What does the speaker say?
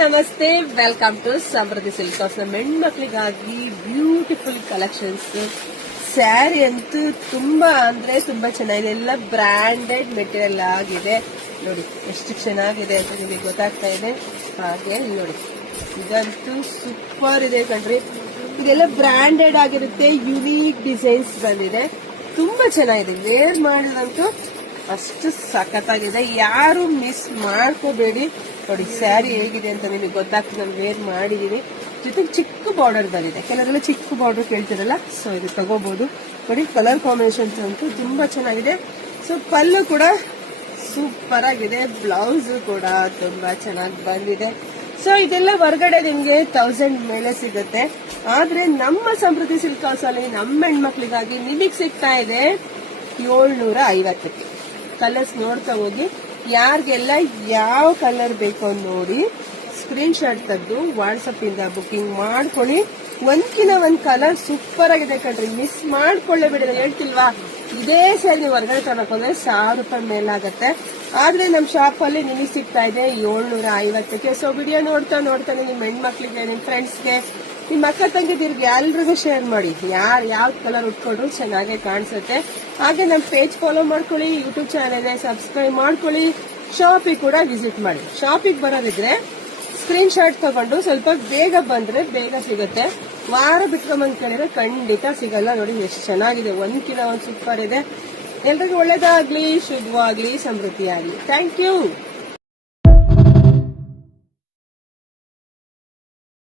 ನಮಸ್ತೆ, welcome to Samruddhi silk house. ನಮ್ಮ ಹೆಣ್ಮಕ್ಳಿಗಾಗಿ ಬ್ಯೂಟಿಫುಲ್ ಕಲೆಕ್ಷನ್ಸ್. ಸ್ಯಾರಿ ಅಂತೂ ತುಂಬಾ ಚೆನ್ನಾಗಿದೆ. ಎಲ್ಲ ಬ್ರಾಂಡೆಡ್ ಮೆಟೀರಿಯಲ್ ಆಗಿದೆ. ನೋಡಿ ಎಷ್ಟು ಚೆನ್ನಾಗಿದೆ ಅಂತ ನಿಮಗೆ ಗೊತ್ತಾಗ್ತಾ ಇದೆ. ಹಾಗೆ ನೋಡಿ, ಇದಂತೂ ಸೂಪರ್ ಇದೆ ಕಣ್ರಿ. ಇದೆಲ್ಲ ಬ್ರಾಂಡೆಡ್ ಆಗಿರುತ್ತೆ. ಯುನೀಕ್ ಡಿಸೈನ್ಸ್ ಬಂದಿದೆ. ತುಂಬಾ ಚೆನ್ನಾಗಿದೆ. ವೇರ್ ಮಾಡಿದಂತೂ ಅಷ್ಟು ಸಖತ್ತಾಗಿದೆ. ಯಾರು ಮಿಸ್ ಮಾಡ್ಕೋಬೇಡಿ. ನೋಡಿ ಸ್ಯಾರಿ ಹೇಗಿದೆ ಅಂತ ನಿಮಗೆ ಗೊತ್ತಾಗ್ತದೆ. ನಾನು ವೇರ್ ಮಾಡಿದೀನಿ. ಜೊತೆಗೆ ಚಿಕ್ಕ ಬಾರ್ಡರ್ ಬಂದಿದೆ. ಕೆಲವರೆಲ್ಲ ಚಿಕ್ಕ ಬಾರ್ಡರ್ ಕೇಳ್ತಿರಲ್ಲ, ಸೊ ಇದು ತಗೋಬಹುದು. ನೋಡಿ ಕಲರ್ ಕಾಂಬಿನೇಷನ್ಸ್ ಅಂತೂ ತುಂಬಾ ಚೆನ್ನಾಗಿದೆ. ಸೊ ಪಲ್ಲು ಕೂಡ ಸೂಪರ್ ಆಗಿದೆ. ಬ್ಲೌಸ್ ಕೂಡ ತುಂಬಾ ಚೆನ್ನಾಗಿ ಬಂದಿದೆ. ಸೊ ಇದೆಲ್ಲ ಹೊರಗಡೆ ನಿಮ್ಗೆ 1000 ಮೇಲೆ ಸಿಗುತ್ತೆ. ಆದ್ರೆ ನಮ್ಮ ಸಮೃದ್ಧಿ ಸಿಲ್ಕ್ ಹೌಸ್ ಅಲ್ಲಿ ನಮ್ಮ ಹೆಣ್ಮಕ್ಳಿಗಾಗಿ ನಿಮಗ್ ಸಿಗ್ತಾ ಇದೆ 750ಕ್ಕೆ. ಕಲರ್ಸ್ ನೋಡ್ತಾ ಹೋಗಿ. ಯಾರಿಗೆಲ್ಲ ಯಾವ ಕಲರ್ ಬೇಕೋ ನೋಡಿ ಸ್ಕ್ರೀನ್ ಶಾಟ್ ತೆಗೆದು ವಾಟ್ಸಪ್ ಇಂದ ಬುಕಿಂಗ್ ಮಾಡ್ಕೊಳ್ಳಿ. ಒಂದ್ಕಿನ ಒಂದ್ ಕಲರ್ ಸೂಪರ್ ಆಗಿದೆ ಕಣ್ರಿ. ಮಿಸ್ ಮಾಡ್ಕೊಳ್ಳೇಬೇಡಿ. ಹೇಳ್ತಿಲ್ವಾ, ಇದೇ ಸರಿ ನೀವು ಹೊರಗಡೆ ತಗೊಂಡ್ರೆ 1000 ರೂಪಾಯಿ ಮೇಲಾಗತ್ತೆ. ಆದ್ರೆ ನಮ್ ಶಾಪ್ ಅಲ್ಲಿ ನಿಮಗೆ ಸಿಗ್ತಾ ಇದೆ 750ಕ್ಕೆ. ಸೊ ವಿಡಿಯೋ ನೋಡ್ತಾನೆ ನಿಮ್ ಹೆಣ್ಮಕ್ಳಿಗೆ, ನಿಮ್ ಫ್ರೆಂಡ್ಸ್ಗೆ, ನಿಮ್ ಅಕ್ಕ ತಂಗಿದಿರ್ಗೆ ಎಲ್ರಿಗೂ ಶೇರ್ ಮಾಡಿ. ಯಾವ ಕಲರ್ ಉಟ್ಕೊಂಡ್ರು ಚೆನ್ನಾಗಿ ಕಾಣಿಸುತ್ತೆ. ಹಾಗೆ ನಮ್ ಪೇಜ್ ಫಾಲೋ ಮಾಡ್ಕೊಳ್ಳಿ. ಯೂಟ್ಯೂಬ್ ಚಾನೆಲ್ ಸಬ್ಸ್ಕ್ರೈಬ್ ಮಾಡ್ಕೊಳ್ಳಿ. ಶಾಪಿಗೆ ಕೂಡ ವಿಸಿಟ್ ಮಾಡಿ. ಶಾಪಿಗೆ ಬರೋದಿದ್ರೆ ಸ್ಕ್ರೀನ್ ಶಾಟ್ ತಗೊಂಡು ಸ್ವಲ್ಪ ಬೇಗ ಬಂದ್ರೆ ಬೇಗ ಸಿಗುತ್ತೆ. ವಾರ ಬಿಟ್ಕೊಂಡ್ ಕೇಳಿದ್ರೆ ಖಂಡಿತ ಸಿಗಲ್ಲ. ನೋಡಿ ಎಷ್ಟು ಚೆನ್ನಾಗಿದೆ. ಒಂದ್ಕಿನ ಒಂದ್ ಸೂಪರ್ ಇದೆ. ಎಲ್ರಿಗೂ ಒಳ್ಳೇದಾಗ್ಲಿ, ಶುಭವಾಗ್ಲಿ, ಸಮೃದ್ಧಿ ಆಗ್ಲಿ. Thank you.